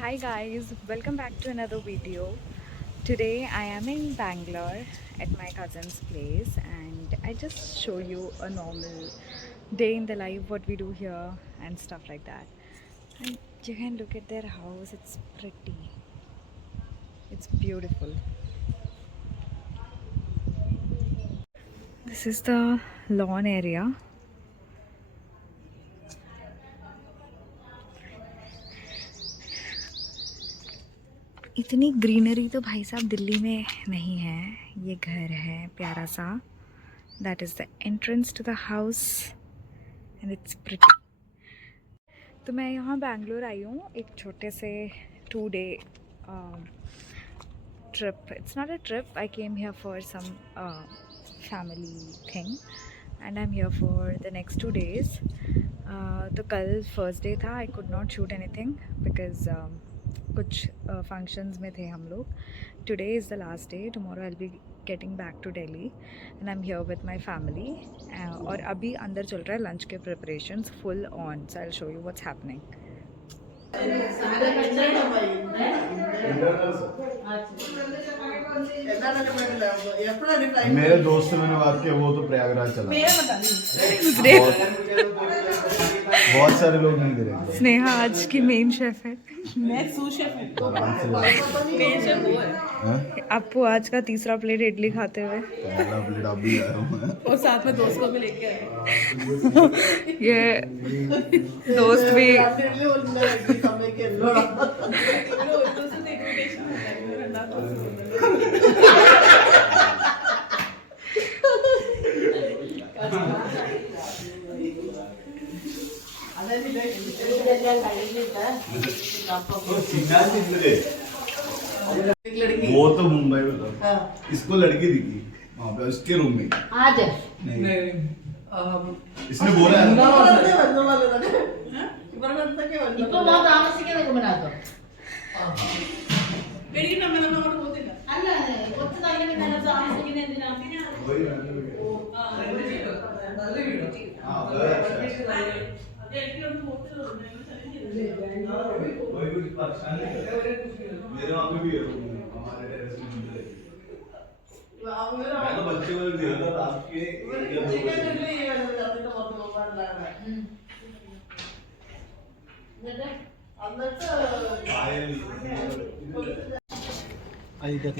Hi guys, welcome back to another video. Today I am in Bangalore at my cousin's place and I just show you a normal day in the life, what we do here and stuff like that. And you can look at their house, it's pretty. It's beautiful. This is the lawn area. इतनी greenery तो भाई साहब दिल्ली में नहीं है. ये घर है प्यारा सा. That is the entrance to the house and it's pretty. तो मैं यहाँ बैंगलोर आई हूँ एक छोटे से 2-day trip. It's not a trip. I came here for some family thing and I'm here for the next 2 days. तो कल first day था. I could not shoot anything because कुछ functions में थे हम लोग. Today is the last day. Tomorrow I'll be getting back to Delhi and I'm here with my family. और अभी अंदर चल रहा है lunch के preparations full on. So I'll show you what's happening. मेरे दोस्त से मैंने बात किया, वो तो प्रयागराज चला. बहुत सारे लोग नहीं दे रहे. स्नेहा आज की मेन शेफ है. मैं सू शेफ हूँ. मेन शेफ वो है. आपको आज का तीसरा प्लेट इडली खाते हुए. पहला प्लेट आप भी आया हूँ और साथ में दोस्त को भी लेके आए. ये दोस्त भी वो तो मुंबई में था. इसको लड़की दिखी वहाँ पे उसके रूम में. आज नहीं इसने बोला ഇപ്പൊ മോൻ താമസിക്കുന്നത് കുമനാഥോ വെടിക്കുന്ന നമ്മളോട് പോത്തില്ല. അല്ല കുറച്ച് കഴിഞ്ഞ് ഞാൻ താമസിക്കുന്നത് എന്തിനാ? मेरे वहाँ पे भी है हमारे टेरेस में. मैं तो बच्चे को दिया था आपके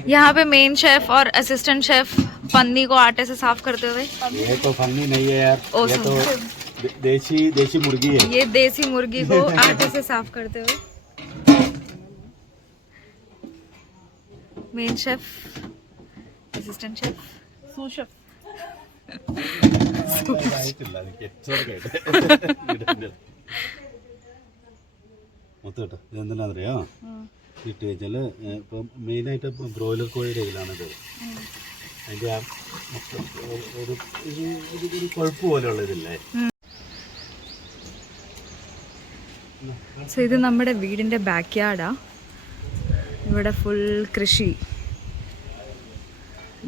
यहाँ पे मेन शेफ और असिस्टेंट शेफ पन्नी को आटे से साफ करते हुए. ये तो फन्नी नहीं है यार. ये तो देसी मुर्गी है. ये देसी मुर्गी को आटे से साफ करते हुए मेन शेफ असिस्टेंट शेफ സൂ ഷെഫ്. മൊത്തം ഇതെന്തിനാണെന്നറിയോ? ഇട്ട് വെച്ചാല് ഇപ്പം മെയിനായിട്ട് ഇപ്പം ബ്രോയിലർ കോഴിയുടെ ഇതിലാണിത്. അതിൻ്റെ ആ ഒരു കൊഴുപ്പ് പോലെയുള്ള ഇതില്ലേ. സോ ഇത് നമ്മുടെ വീടിൻ്റെ ബാക്ക് യാർഡാ. ഇവിടെ ഫുൾ കൃഷി.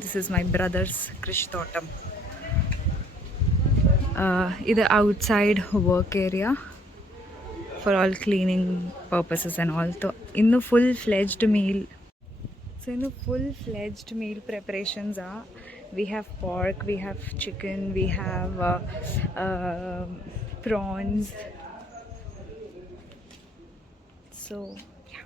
ദിസ് ഈസ് മൈ ബ്രദേഴ്സ് കൃഷിത്തോട്ടം. ഇത് outside work area for all cleaning purposes and all. So in the full-fledged meal. So in the full-fledged meal preparations are, we have pork, we have chicken, we have prawns. So yeah.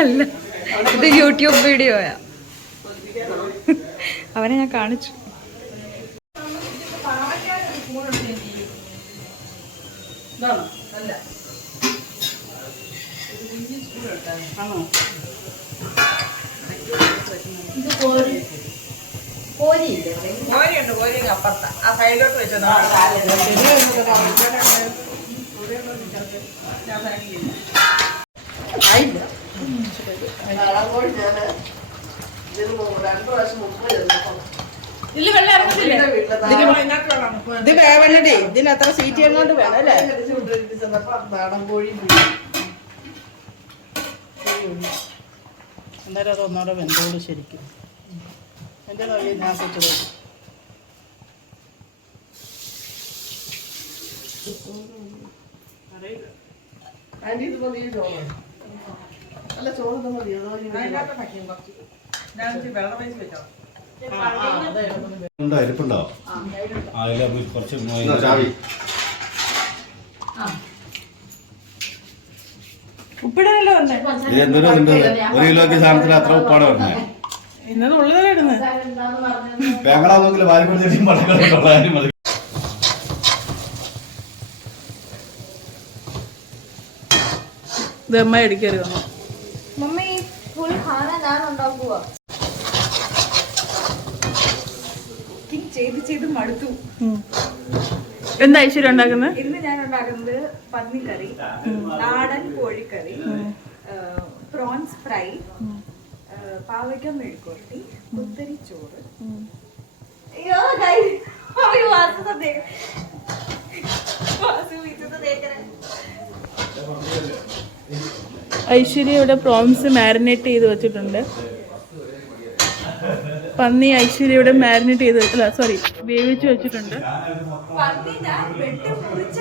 അല്ല, ഇത് YouTube വീഡിയോയാ. അവനെ ഞാൻ കാണിച്ചു. കോരിയുണ്ട്. കോരി അപ്പുറത്താ ആ സൈഡിലോട്ട് വെച്ചോ. ആയില്ല. ഇതില് വെള്ളം ഇറങ്ങത്തില്ല. ഇത് വേവണ്ടേ? ഇതിന് എത്ര സീറ്റ് എങ്ങോട്ട് വേണം അല്ലേ? നാടൻ കോഴി അന്നേരം അത് ഒന്നോടെ വെന്തോളൂ ശരിക്കും. എൻ്റെ കയ്യിൽ ഞാൻ കൊച്ചത് അല്ല ചോറ് മതി. അരിപ്പുണ്ടോ? അതിൽ കുറച്ച് ഉപ്പിടാനല്ലോ വന്നേ. എന്തൊരു 1 കിലോക്ക് സാധനത്തിൽ അത്ര ഉപ്പാണ് പറഞ്ഞത്. ഇന്നത് ഉള്ളതല്ലേ ഇടുന്നത്. പേങ്ങളാണെങ്കിൽ വാരി കൊടുത്തിട്ട് മതി. ഇത് അമ്മ അടിക്കരുത്. മമ്മി ഫുൾ ഖാന ഞാൻ ഉണ്ടാക്കുക. ചെയ്ത് മടുത്തു. എന്താ ഐശ്വര്യം ഉണ്ടാക്കുന്നത്? ഇന്ന് ഞാൻ ഉണ്ടാക്കുന്നത് പന്നിക്കറി, നാടൻ കോഴിക്കറി, പ്രോൺസ് ഫ്രൈ, പാവയ്ക്ക മെഴുക്കുവരട്ടി, കുത്തരി ചോറ്. അയ്യോ ഐശ്വര്യ ഇവിടെ പ്രോൺസ് മാരിനേറ്റ് ചെയ്ത് വെച്ചിട്ടുണ്ട്. പന്നി ഐശ്വര്യയുടെ മാരിനേറ്റ് ചെയ്ത് വേവിച്ച് വെച്ചിട്ടുണ്ട്. പന്നി ഞാൻ വെട്ടി മുറിച്ച്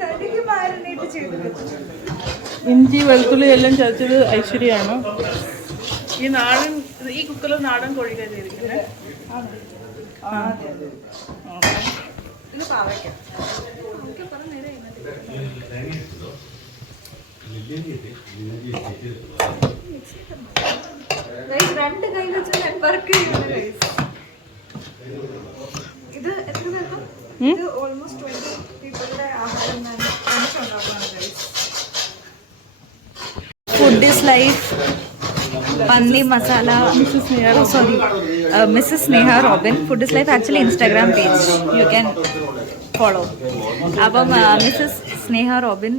കഴുകി മാരിനേറ്റ് ചെയ്ത് വെച്ചിട്ടുണ്ട്. ഇഞ്ചി വെളുത്തുള്ളി എല്ലാം ചതച്ചത് ഐശ്വര്യയാണ്. ഈ കുക്കറിൽ നാടൻ കോഴിക്കറി ചെയ്തിരിക്കുന്നത്. ഇത് പാവയ്ക്ക. രണ്ട് കൈ വെച്ച് ഞാൻ വർക്ക് ചെയ്യുന്ന ഗൈസ്. ഇത് എത്ര പേർക്കും? ഇത് ഓൾമോസ്റ്റ് 20 പീപ്പിളുടെ ആഹാരം ഞാൻ ഉണ്ടാക്കുകയാണ് ഗൈസ്. ഫുഡ് ഈസ് ലൈഫ് പന്നി masala. Mrs. Sneha Robin. Food is Life actually Instagram page. You can follow. അപ്പം Mrs. Sneha Robin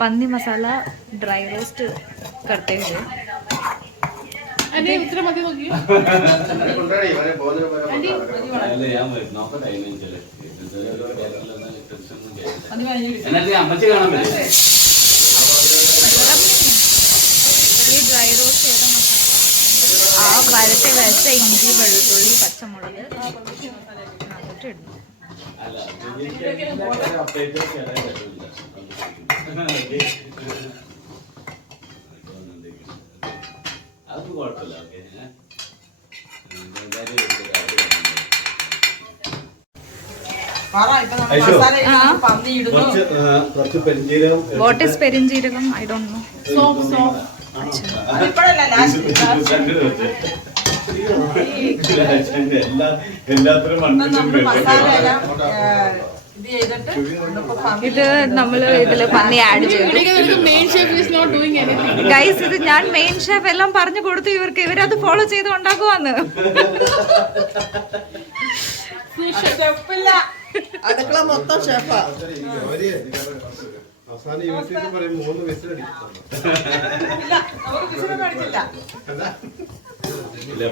पन्नी मसाला ड्राई रोस्ट करते हुए ड्राई रोस्ट ആ വരട്ടെ വരട്ടെ ഇഞ്ചി വെളുത്തുള്ളി പച്ചമുളക് വാട്ട് ഈസ് പെരിഞ്ജീരകം? I don't know. ഇത് നമ്മള് ഇതില് പന്നി ആഡ് ചെയ്തു ഗൈസ്. ഇത് ഞാൻ മെയിൻ ഷെഫ് എല്ലാം പറഞ്ഞു കൊടുത്തു ഇവർക്ക്. ഇവരത് ഫോളോ ചെയ്ത് ഉണ്ടാക്കുവാന്ന്. അടുക്കള മൊത്തം ഷെഫാ.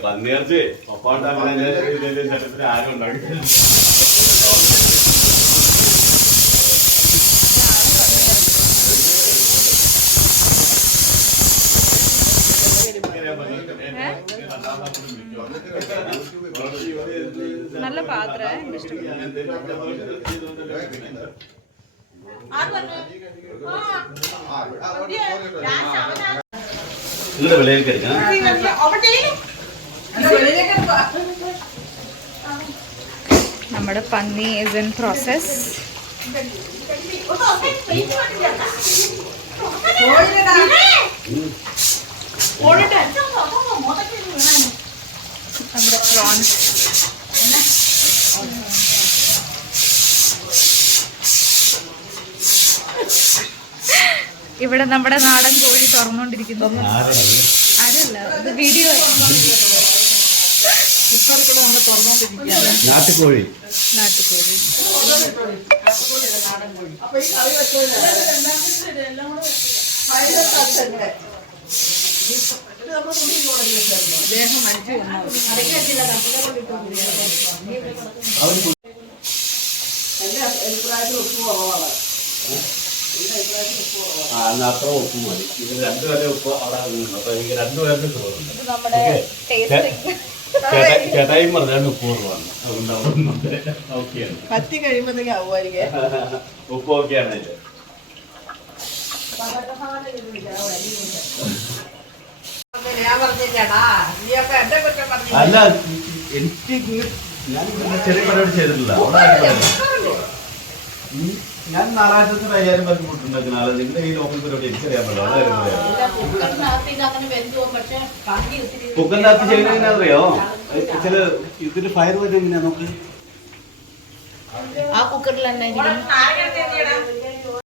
പന്നിയർച്ചി പപ്പാണ്ടാക്കുന്ന ആരും ഉണ്ടാക്കി. നല്ല പാത്രം നമ്മുടെ പന്നി is in process. നമ്മുടെ പ്രോൺസ് ഇവിടെ നമ്മുടെ നാടൻ കോഴി തുറന്നുകൊണ്ടിരിക്കുന്നു. ആരല്ല ഇത് വീഡിയോ നാട്ടുകോഴി. നാട്ടുകോഴി എന്റെ അഭിപ്രായത്തിൽ ഉപ്പ് കുറവാണ്. അന്ന് അത്ര ഉപ്പ് മതി. ഇത് 2 വരെ ഉപ്പ് അവിടെ നിന്നു. അപ്പൊ എനിക്ക് 2 പേർക്ക് തോന്നുന്നുണ്ട്. ഇത് നമ്മുടെ ടേസ്റ്റിംഗ് ചേട്ടായും പറഞ്ഞാണ് ഉപ്പ് കുറവാണ്. അതുകൊണ്ട് ഓക്കെയാണ്. പറ്റി കഴിയുമ്പോഴത്തേക്ക് ആവുമായിരിക്കും. ഉപ്പ് ഓക്കെയാണ് ഇത്. ഞാൻ പറഞ്ഞില്ലടാ നീയൊക്കെ എന്റെ കുറ്റം പറഞ്ഞു. അല്ല എനിക്ക് ഞാൻ ചെറിയ പരിപാടി ചെയ്തിട്ടില്ല. അവിടെ ഞാൻ ഞായറാഴ്ച 5000 പേർക്ക് ഫുഡുണ്ടാക്കുന്നതാണ്. നിങ്ങളുടെ ഈ ലോക്കൽ പരിപാടി എനിക്കറിയാൻ പറ്റില്ല. കുക്കറിനകത്ത് ചെയ്യുന്നത് അറിയോ? ചില ഇതിന്റെ ഫയർ വരുന്നത് എങ്ങനെയാ നോക്ക്. ആ കുക്കറിൽ തന്നെ